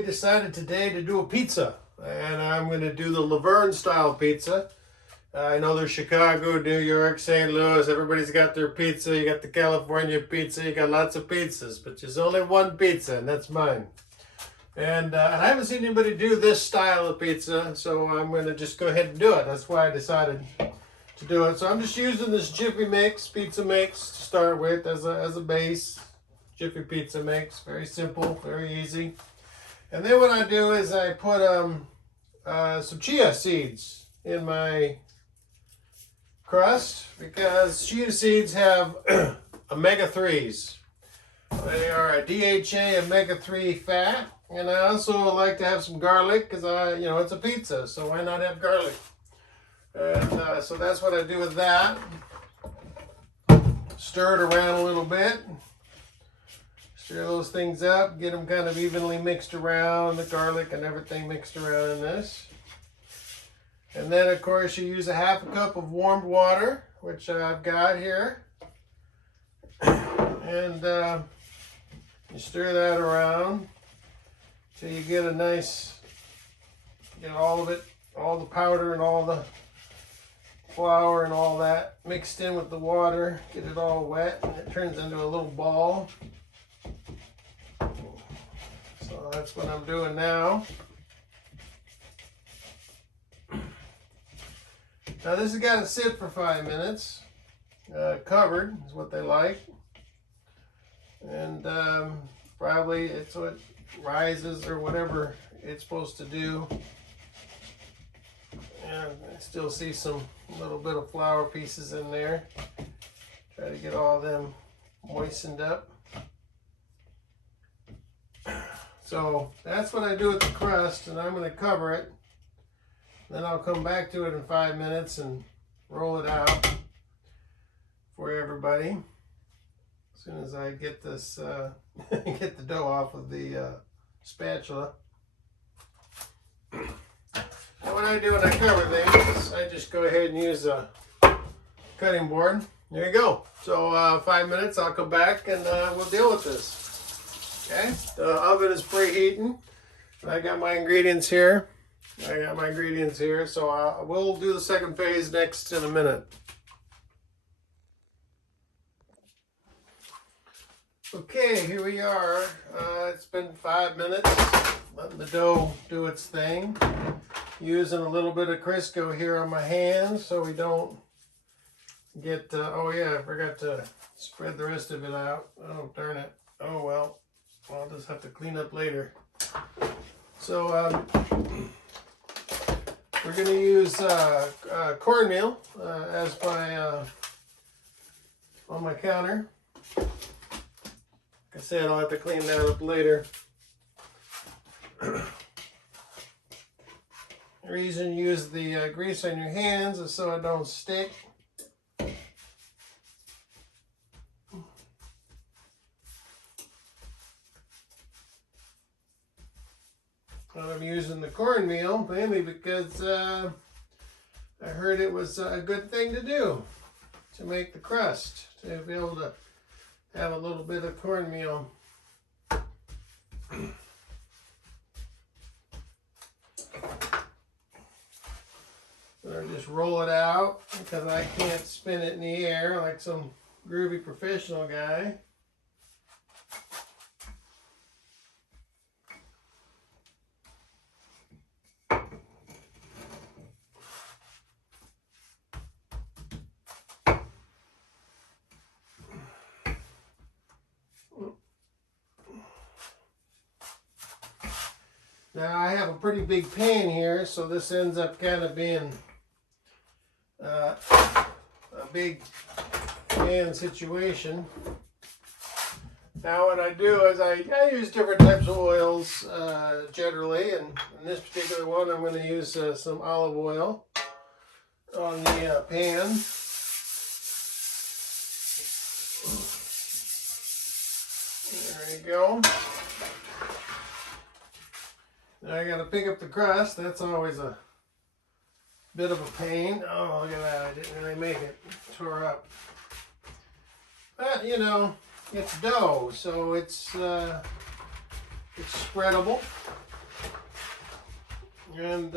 we decided today to do a pizza, and I'm going to do the LaVerne style pizza. I know there's Chicago, New York, St. Louis. Everybody's got their pizza. You got the California pizza. You got lots of pizzas, but there's only one pizza, and that's mine. And I haven't seen anybody do this style of pizza, so I'm going to just go ahead and do it. That's why I decided to do it. So I'm just using this Jiffy Mix, pizza mix to start with as a base. Jiffy pizza mix, very simple, very easy. And then what I do is I put some chia seeds in my crust because chia seeds have omega-3s. They are a DHA omega-3 fat, and I also like to have some garlic because it's a pizza, so why not have garlic? And so that's what I do with that. Stir it around a little bit. Stir those things up, get them kind of evenly mixed around, the garlic and everything mixed around in this. And then, of course, you use a half a cup of warmed water, which I've got here. And you stir that around till you get a nice, get all of it, all the powder and all the flour and all that mixed in with the water. Get it all wet, and it turns into a little ball. So that's what I'm doing now. Now this has got to sit for 5 minutes. Covered is what they like. And probably it's what rises or whatever it's supposed to do. And I still see some little bit of flour pieces in there. Try to get all them moistened up. So that's what I do with the crust, and I'm going to cover it. Then I'll come back to it in 5 minutes and roll it out for everybody. As soon as I get this, get the dough off of the spatula. And what I do when I cover things, I just go ahead and use a cutting board. There you go. So 5 minutes, I'll come back and we'll deal with this. Okay, the oven is preheating. I got my ingredients here. So we'll do the second phase next in a minute. Okay, here we are. It's been 5 minutes. Letting the dough do its thing. Using a little bit of Crisco here on my hands so we don't get, oh yeah, I forgot to spread the rest of it out. Oh, darn it. Oh well. I'll just have to clean up later. So we're going to use cornmeal as my on my counter. Like I said, I'll have to clean that up later. The reason you use the grease on your hands is so it don't stick. I'm using the cornmeal mainly because I heard it was a good thing to do to make the crust, to be able to have a little bit of cornmeal. So just roll it out because I can't spin it in the air like some groovy professional guy. Now I have a pretty big pan here, so this ends up kind of being a big pan situation. Now what I do is I use different types of oils generally, and in this particular one I'm going to use some olive oil on the pan. There you go. Now I got to pick up the crust. That's always a bit of a pain. Oh, look at that. I didn't really make it. Tore up. But, you know, it's dough, so it's spreadable. and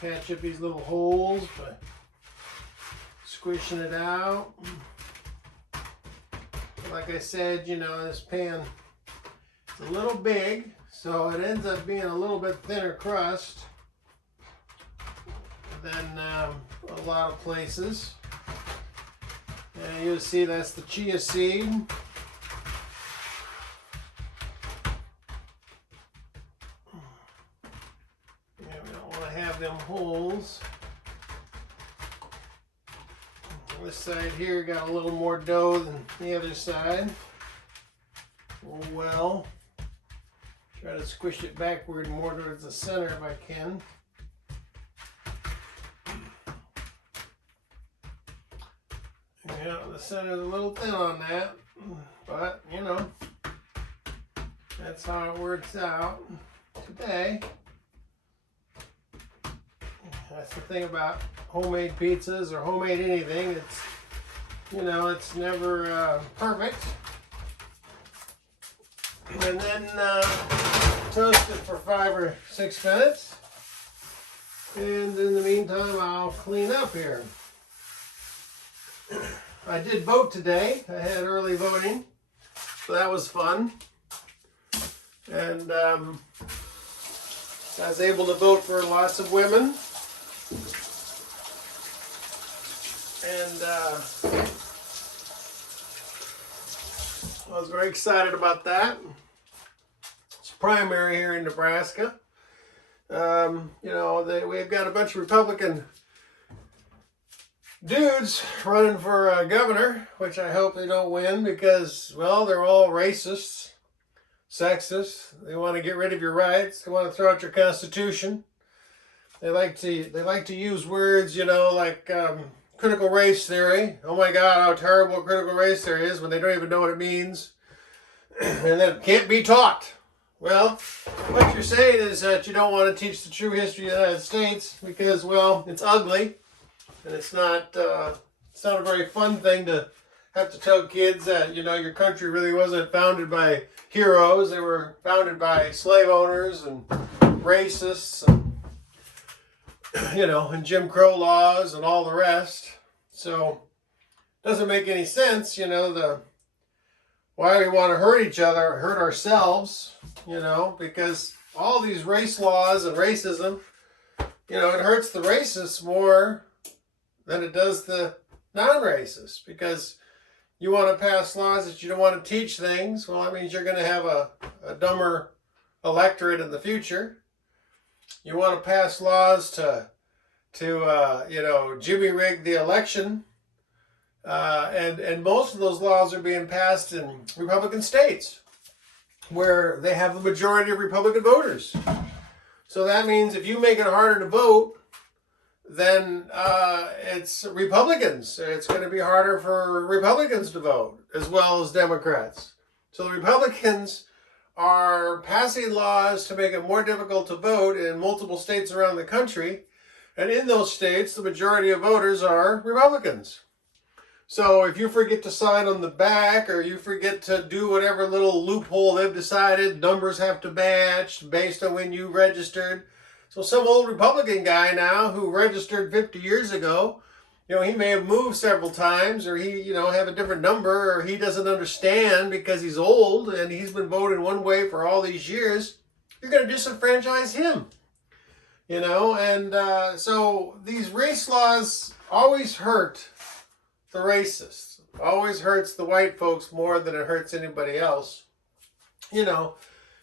patch up these little holes by squishing it out. Like I said, you know, this pan is a little big, so it ends up being a little bit thinner crust than a lot of places. And you'll see that's the chia seed. Yeah, we don't want to have them holes. This side here got a little more dough than the other side. Oh well. Try to squish it backward more towards the center if I can. Yeah, the center's a little thin on that, but you know, that's how it works out today. That's the thing about homemade pizzas or homemade anything. It's, you know, it's never perfect. And then toast it for 5 or 6 minutes. And in the meantime, I'll clean up here. I did vote today. I had early voting, so that was fun. And I was able to vote for lots of women. And I was very excited about that. It's a primary here in Nebraska. You know, we've got a bunch of Republican dudes running for governor, which I hope they don't win because, well, they're all racists, sexist. They want to get rid of your rights. They want to throw out your Constitution. They like to use words, you know, like critical race theory. Oh my God, how terrible critical race theory is when they don't even know what it means. And that it can't be taught. Well, what you're saying is that you don't want to teach the true history of the United States because, well, it's ugly. And it's not a very fun thing to have to tell kids that, you know, your country really wasn't founded by heroes. They were founded by slave owners and racists and, you know, and Jim Crow laws and all the rest. So it doesn't make any sense, you know, why we want to hurt each other, hurt ourselves, you know, because all these race laws and racism, you know, it hurts the racists more than it does the non-racists, because you want to pass laws that you don't want to teach things. Well, that means you're going to have a dumber electorate in the future. You want to pass laws to you know, jimmy rig the election, and most of those laws are being passed in Republican states where they have the majority of Republican voters. So that means if you make it harder to vote, then it's Republicans. It's going to be harder for Republicans to vote as well as Democrats. So the Republicans are passing laws to make it more difficult to vote in multiple states around the country. And in those states, the majority of voters are Republicans. So if you forget to sign on the back, or you forget to do whatever little loophole they've decided, numbers have to match based on when you registered. So some old Republican guy now who registered 50 years ago, you know, he may have moved several times, or he, you know, have a different number, or he doesn't understand because he's old and he's been voting one way for all these years. You're going to disenfranchise him, you know. And so these race laws always hurt the racists. Always hurts the white folks more than it hurts anybody else. You know,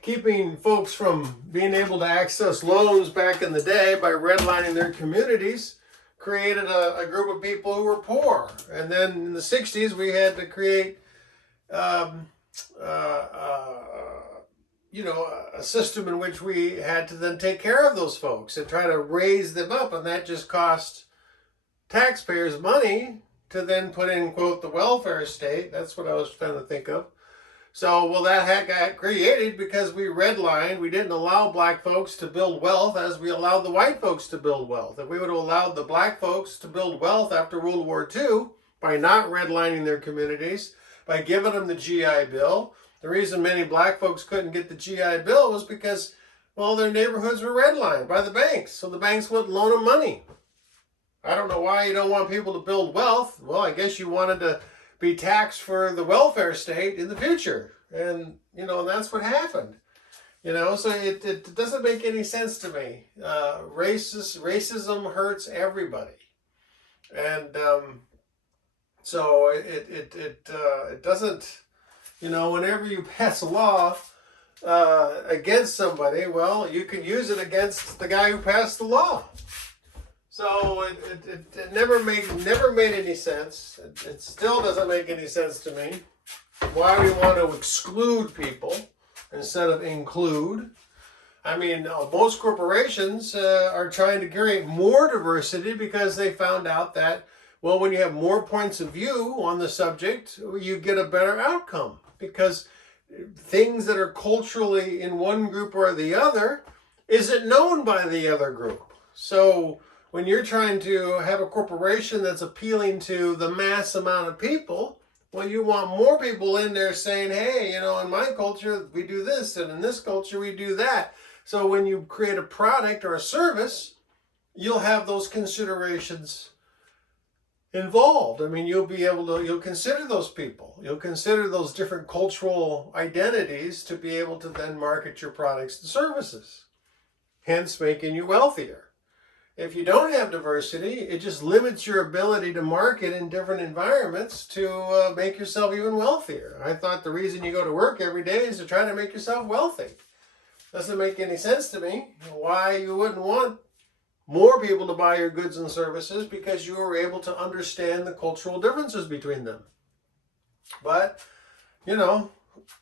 keeping folks from being able to access loans back in the day by redlining their communities created a group of people who were poor. And then in the 60s, we had to create, you know, a system in which we had to then take care of those folks and try to raise them up. And that just cost taxpayers money to then put in, quote, the welfare state. That's what I was trying to think of. So, well, that got created because we redlined. We didn't allow black folks to build wealth as we allowed the white folks to build wealth. If we would have allowed the black folks to build wealth after World War II by not redlining their communities, by giving them the GI Bill, the reason many black folks couldn't get the GI Bill was because Well, their neighborhoods were redlined by the banks, so the banks wouldn't loan them money. I don't know why you don't want people to build wealth. Well, I guess you wanted to be taxed for the welfare state in the future. And, and that's what happened. So it doesn't make any sense to me. Racism hurts everybody. And so it doesn't, whenever you pass a law against somebody, well, you can use it against the guy who passed the law. So it never made any sense. It still doesn't make any sense to me why we want to exclude people instead of include. I mean, most corporations are trying to create more diversity because they found out that, well, when you have more points of view on the subject, you get a better outcome, because things that are culturally in one group or the other isn't known by the other group. So when you're trying to have a corporation that's appealing to the mass amount of people, well, you want more people in there saying, hey, in my culture, we do this, and in this culture, we do that. So when you create a product or a service, you'll have those considerations involved. I mean, you'll consider those people. You'll consider those different cultural identities to be able to then market your products and services, hence making you wealthier. If you don't have diversity, it just limits your ability to market in different environments to make yourself even wealthier. I thought the reason you go to work every day is to try to make yourself wealthy. Doesn't make any sense to me why you wouldn't want more people to buy your goods and services, because you were able to understand the cultural differences between them. But, and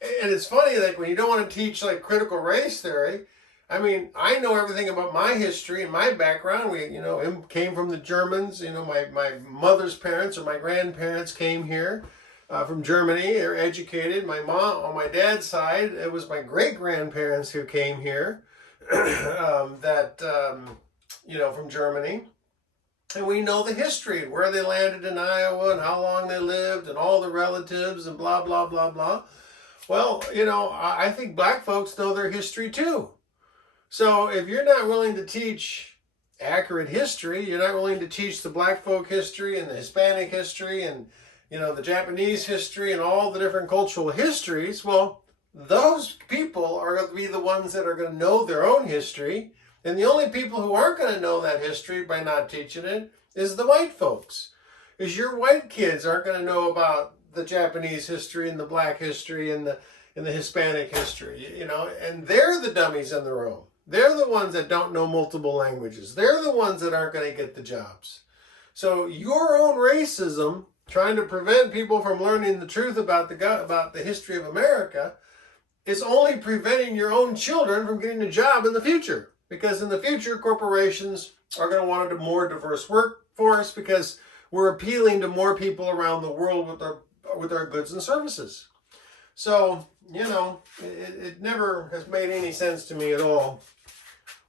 it's funny, like when you don't want to teach like critical race theory, I mean, I know everything about my history and my background. We, came from the Germans. My mother's parents or my grandparents came here from Germany. They're educated. My mom, on my dad's side, it was my great-grandparents who came here from Germany. And we know the history, where they landed in Iowa and how long they lived and all the relatives and blah, blah, blah, blah. Well, I think black folks know their history too. So if you're not willing to teach accurate history, you're not willing to teach the black folk history and the Hispanic history and, the Japanese history and all the different cultural histories, well, those people are going to be the ones that are going to know their own history. And the only people who aren't going to know that history by not teaching it is the white folks. Is your white kids aren't going to know about the Japanese history and the black history and the Hispanic history, and they're the dummies in the room. They're the ones that don't know multiple languages. They're the ones that aren't going to get the jobs. So your own racism, trying to prevent people from learning the truth about the history of America, is only preventing your own children from getting a job in the future. Because in the future, corporations are going to want a more diverse workforce, because we're appealing to more people around the world with our goods and services. So, it never has made any sense to me at all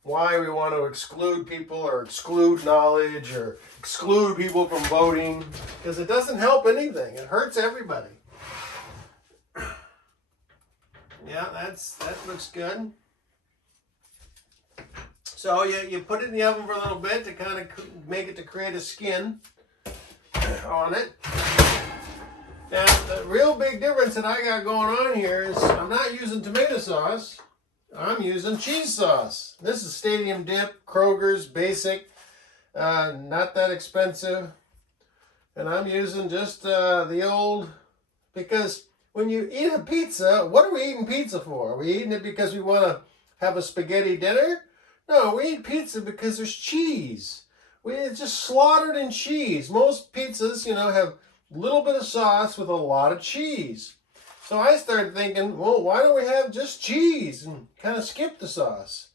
why we want to exclude people or exclude knowledge or exclude people from voting, because it doesn't help anything. It hurts everybody. Yeah, that looks good. So you put it in the oven for a little bit to kind of make it to create a skin on it. Now, the real big difference that I got going on here is I'm not using tomato sauce. I'm using cheese sauce. This is Stadium Dip, Kroger's, basic, not that expensive. And I'm using just the old, because when you eat a pizza, what are we eating pizza for? Are we eating it because we want to have a spaghetti dinner? No, we eat pizza because there's cheese. It's just slaughtered in cheese. Most pizzas, have a little bit of sauce with a lot of cheese. So I started thinking, well, why don't we have just cheese and kind of skip the sauce?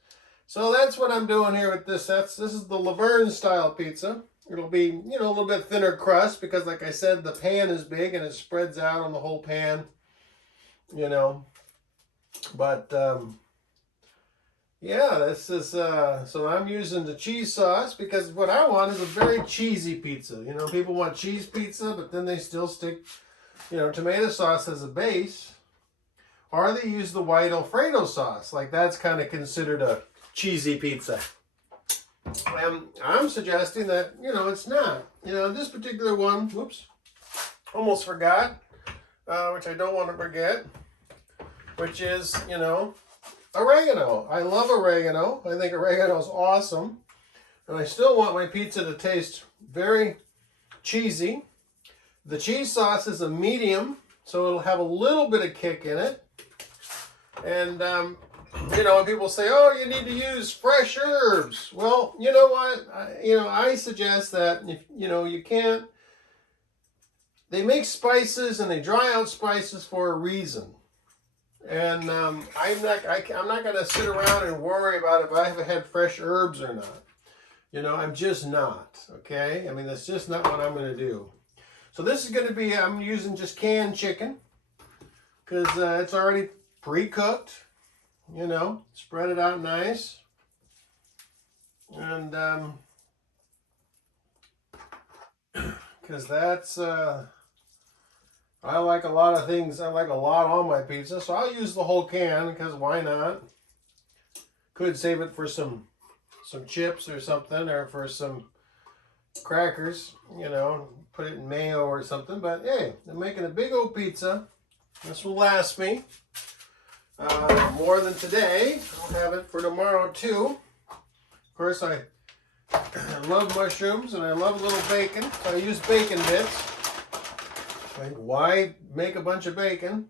So that's what I'm doing here with this. This is the LaVerne style pizza. It'll be, a little bit thinner crust because, like I said, the pan is big and it spreads out on the whole pan, But, yeah, this is, so I'm using the cheese sauce because what I want is a very cheesy pizza. People want cheese pizza, but then they still stick, tomato sauce as a base. or they use the white Alfredo sauce. Like that's kind of considered a cheesy pizza. I'm suggesting that, you know, it's not. You know, this particular one, whoops, almost forgot, which I don't want to forget, which is, you know, oregano. I love oregano. I think oregano is awesome. And I still want my pizza to taste very cheesy. The cheese sauce is a medium, so it'll have a little bit of kick in it. And, you know, people say, oh, you need to use fresh herbs. Well, you know what? I suggest that, if, you know, you can't. They make spices and they dry out spices for a reason. And I'm not going to sit around and worry about if I have had fresh herbs or not. You know, I'm just not, okay? I mean, that's just not what I'm going to do. So this is going to be, I'm using just canned chicken because it's already pre-cooked. You know, spread it out nice. And because that's, I like a lot of things. I like a lot on my pizza, so I'll use the whole can because why not? Could save it for some chips or something, or for some crackers, you know, put it in mayo or something. But hey, I'm making a big old pizza. This will last me more than today. I'll have it for tomorrow too. Of course, I love mushrooms and I love a little bacon, so I use bacon bits. Like, why make a bunch of bacon?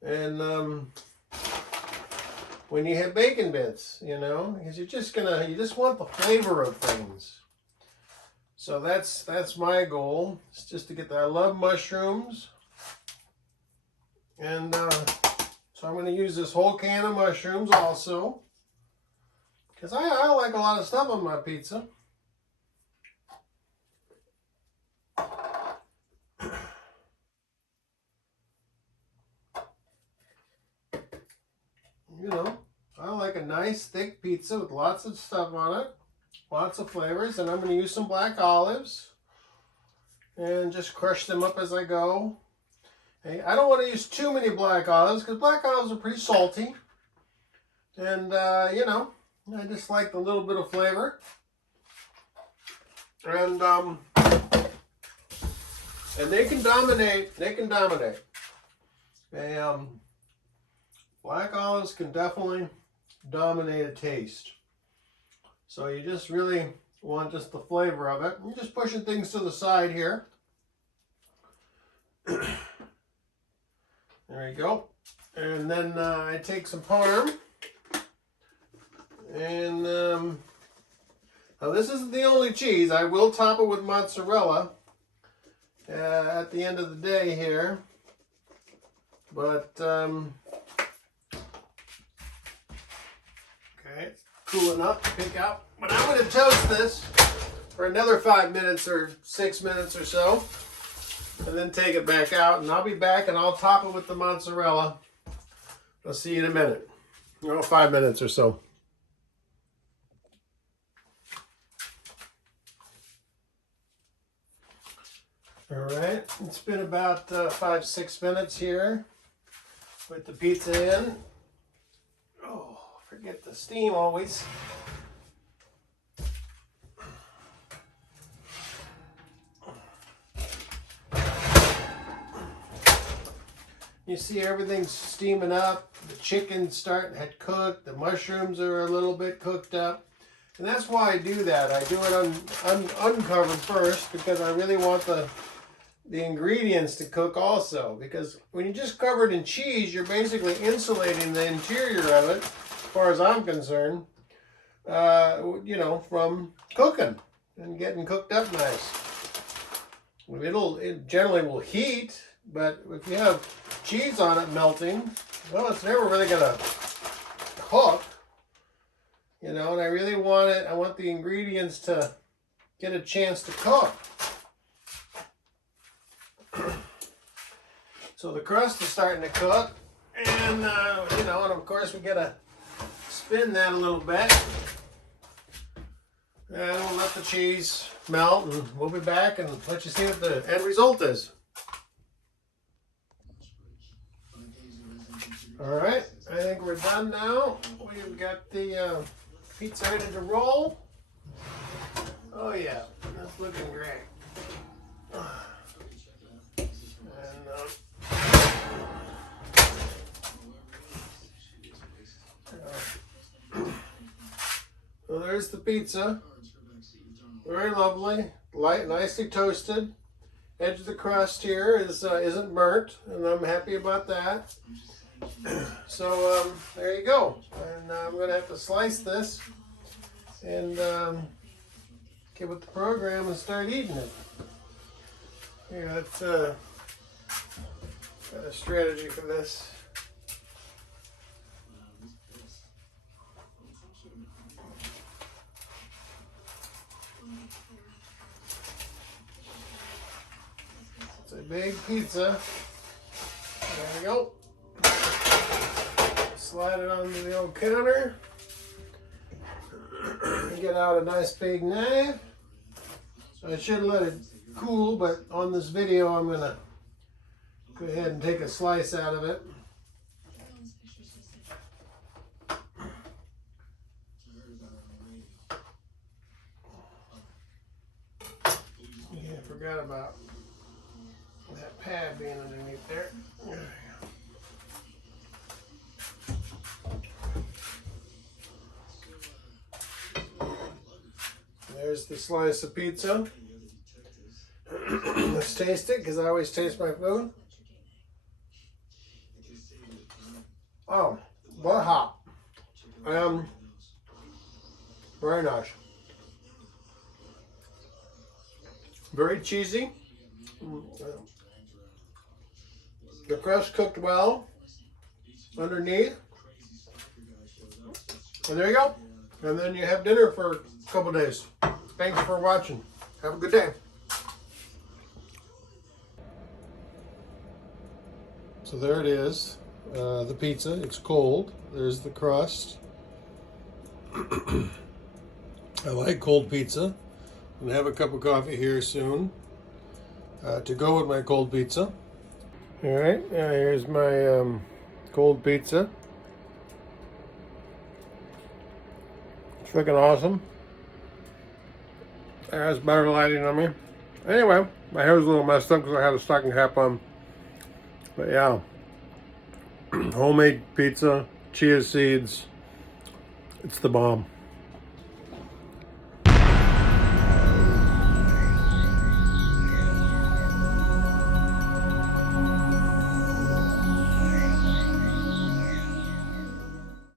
And when you have bacon bits, you know, because you just want the flavor of things. So that's my goal. It's just to get that. I love mushrooms, and so I'm going to use this whole can of mushrooms also, because I like a lot of stuff on my pizza. You know, I like a nice thick pizza with lots of stuff on it, lots of flavors, and I'm going to use some black olives and just crush them up as I go. Hey, I don't want to use too many black olives because black olives are pretty salty, and you know, I just like the little bit of flavor. And they can dominate. They can dominate. Black olives can definitely dominate a taste. So you just really want just the flavor of it. You're just pushing things to the side here. There you go. And then I take some parm. And now this isn't the only cheese. I will top it with mozzarella at the end of the day here. But okay, it's cool enough to pick out. But I'm going to toast this for another 5 minutes or 6 minutes or so, and then take it back out. And I'll be back and I'll top it with the mozzarella. I'll see you in a minute. 5 minutes or so. All right, it's been about 5-6 minutes here with the pizza in. Oh, forget the steam always. You see everything's steaming up. The chicken's had cooked. The mushrooms are a little bit cooked up. And that's why I do that. I do it uncovered first because I really want the ingredients to cook also. Because when you just cover it in cheese, you're basically insulating the interior of it, as far as I'm concerned, you know, from cooking and getting cooked up nice. It generally will heat, but if you have cheese on it melting, well, it's never really going to cook. You know, and I really want it, I want the ingredients to get a chance to cook. So the crust is starting to cook, and, you know, and of course we got to spin that a little bit. And we'll let the cheese melt, and we'll be back and let you see what the end result is. All right, I think we're done now. We've got the pizza ready to roll. Oh yeah, that's looking great. So there's the pizza. Very lovely, light, nicely toasted. Edge of the crust here isn't burnt, and I'm happy about that. So there you go. And I'm going to have to slice this and get with the program and start eating it. Yeah, that's got a strategy for this. It's a big pizza. There we go. Slide it onto the old counter. Get out a nice big knife. I should let it cool, but on this video I'm going to go ahead and take a slice out of it. Yeah, I forgot about that pad being underneath there. There's the slice of pizza. Let's taste it, because I always taste my food. Oh, what hot. Very nice. Very cheesy. The crust cooked well underneath. And there you go. And then you have dinner for a couple days. Thanks for watching. Have a good day. So there it is, the pizza. It's cold. There's the crust. I like cold pizza. I'm gonna have a cup of coffee here soon to go with my cold pizza. All right, here's my cold pizza. It's looking awesome. There's better lighting on me. Anyway, my hair was a little messed up because I had a stocking cap on. But yeah, homemade pizza, chia seeds, it's the bomb.